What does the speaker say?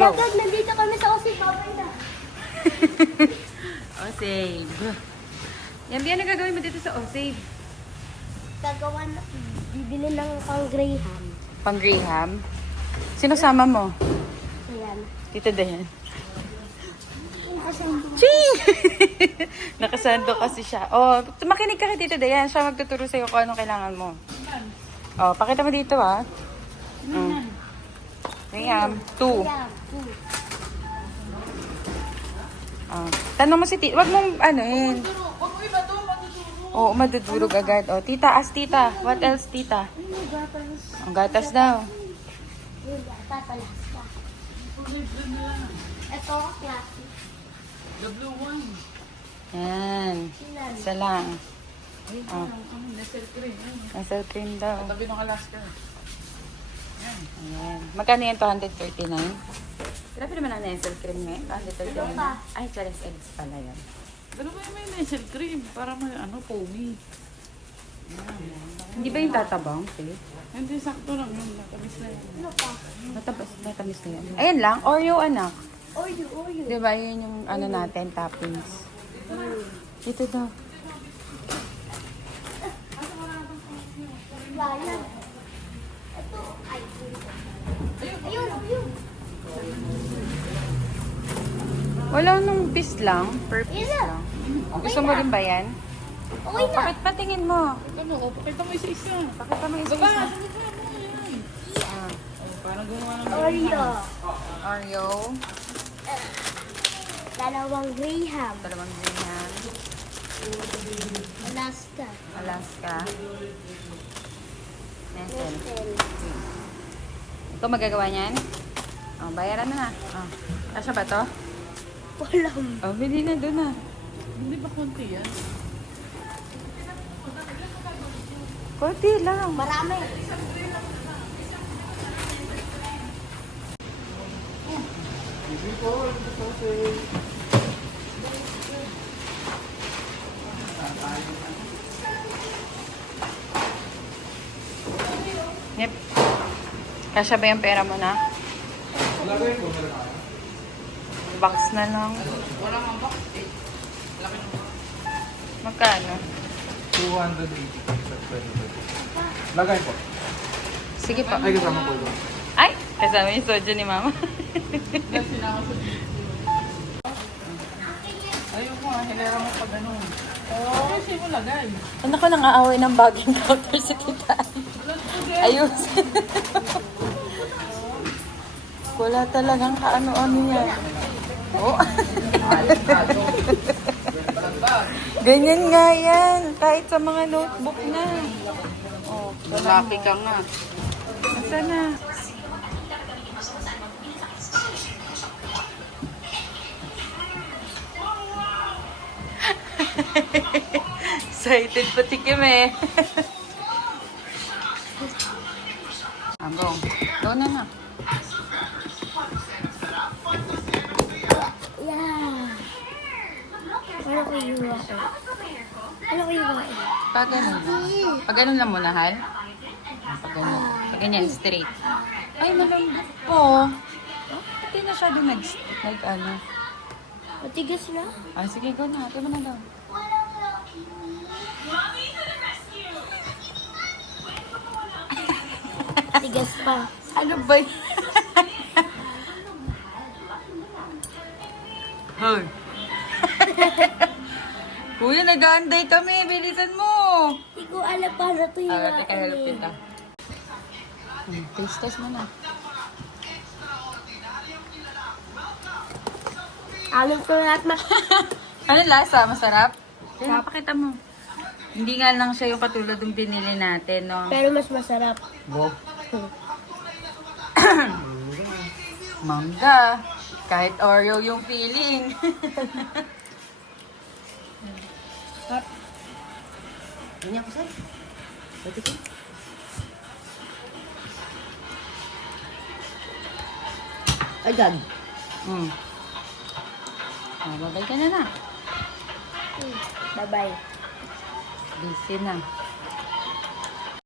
Go. Lagad, nandito kami sa Osip. Babay na. Osave. Yan, yan ang gagawin mo dito sa Osave. Gagawa na. Bibili ng pang Graham. Pang Graham. Sino sama mo? Ayan. Tito Dayan. Asang Ching! Nakasando kasi siya. Oh, makinig ka kay Tito Dayan. Siya magtuturo sa'yo kung anong kailangan mo. Oh, pakita mo dito ah. Graham, 2. Tanong mo si Tita. Wag mong ano yun. Oo, madudurog agad. Oh, tita, ask tita. What else, tita? Ang gatas daw. Yung gatas, alaska. Ito, classic. The blue one. Yan. Isa lang. Oh, Nestle cream. nasal cream daw. Tabi ng Alaska. Ayan. Magkano yan? 239? Grabe naman ang nasal cream ngayon. 239. Ay, Charles Eggs pala yan. Pero may Nestle cream para may foamy. Hindi ba yung tatabang? Okay. Hindi, sakto lang yun. Natamis na yan. Ano pa? Natamis na yan. Ayan lang. Oreo, anak. Oreo. Di ba yun yung ano natin, toppings? Ito daw. Bayan. Ito, ay. Ayun. Wala nung piece lang. Per piece Yan na. lang. Gusto mo rin ba yan? Okay na. Bakit patingin mo? Ano, pakita mo isa-isa. Pakita mo isa Baba! isa. Yan. Parang gumawa ng Oreo. Oreo. Dalawang Graham. Dalawang ganyan. Alaska. Alaska. Nestle. Nestle. Ikaw magagawa niyan? Oh, bayaran na na. Oh. Kasya ba to? Walang. Oh, bili na doon na. Hindi ba konti yan? Kunti lang. Marami. Yep. Kasya ba yung pera mo na? Box na lang. Wala nga box eh. Laki ng box. Magkano? 280. Lagay po. Sige pa. Ay, kasama po ito. Ay! Kasama yung soju ni mama. Yan, sinama sa ayaw mo hilera mo pag ano. Oo. Kasi mo lagay. Ano ko nang aaway ng bagging counter sa tita? Ayos. Wala talagang kaano-ano yan. Oh. Ganyan nga yan. Kahit sa mga notebook na. Oh, Lalaki ka nga. Nasaan na? Excited pati kami. Go. Go na na. Yeah. Ano ko iwa? Ano ko iwa? Pag ganun lang. Pag ganun lang muna, Hal. Pag ganun. Pag ganyan, straight. Ay, malambot po. Hindi na siya doon ano. Matigas na? Ah, sige, go na. Ate mo na daw. Matigas pa. Ano ba yun? Hoy. Kuya, nag-aanday kami. Bilisan mo. Hindi ko alam paano ito yung Teka, help kita. Taste test mo na. Alam ko lahat na. Ano lasa? Masarap? Kaya pakita mo. Hindi nga lang siya yung katulad ng binili natin, no? Pero mas masarap. Bo. Mangga. Kahit Oreo yung feeling. Ganyan ko sa'yo. Pwede ko. Agad. Babay ka na na. Bye-bye. Busy na.